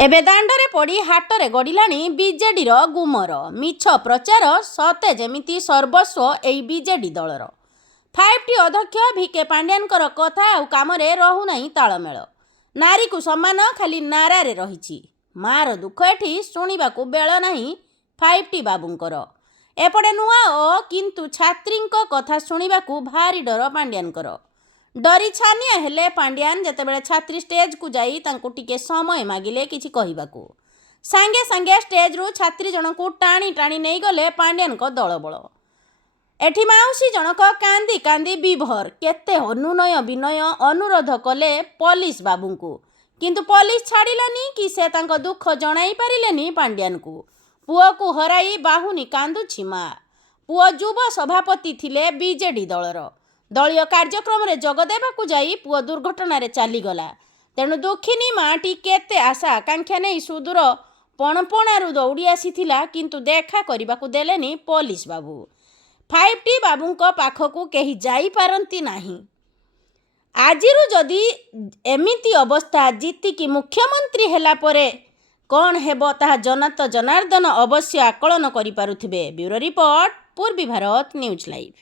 एबे दांडरे पड़ी हाटरे गड़िलाणी बीजेडीर गुमर मिछ प्रचार सते जेमिति सर्वस्व एई बीजेडी दलर 5T अध्यक्ष भिके पांड्यानकर कथा आउ कामरे रहुनाई तालमेल। नारी को सम्मान खाली नारारे रहिछि। मार दुख एठी शुणिबाकू बेल नाही 5T बाबूंकर। एपटे नुआ किंतु छात्रींक कथा शुणिबाकू भारी डर पांड्यानकर। डरी छानिया हेले पांड्यान जेतेबेले छात्री स्टेज को जाई तांको टिके समय मागिले किछि कहिबाकू सांगे सांगे स्टेज रु छात्री जनकू टाणी टाणी नहीं गले पांड्यान को दलबल। एठी माउसी जनक कांदी कांदी विभर केते अनुनय विनय अनुरोध कले पुलिस बाबूंकू, किंतु पुलिस छाड़िलानी कि से तांको दुख जणाई पारिलेनी पांड्यान को। पुओ को हराई बाहुनी कांदुछि मा। पुओ युव सभापति थिले बीजेडी दलर। दलीय कार्यक्रम रे जोग देबाकू जाई पुओ दुर्घटना रे चलीगला। तेणु दुखिनी माटी केते आशा आकांक्षा नहीं सुदूर पणपणारू दौड़ी आसीथिला, किंतु देखा करबाकू देलेनी पुलिस बाबू। 5T बाबूंको पाखकू केही जाई पारंती नाही। आजिरु जदि एमिति अवस्था जीतिकी मुख्यमंत्री हेला परे कौन हेबो ताहा जनत जनार्दन अवश्य आकलन करि पारुथिबे। ब्यूरो रिपोर्ट, पूर्वी भारत न्यूज लाइव।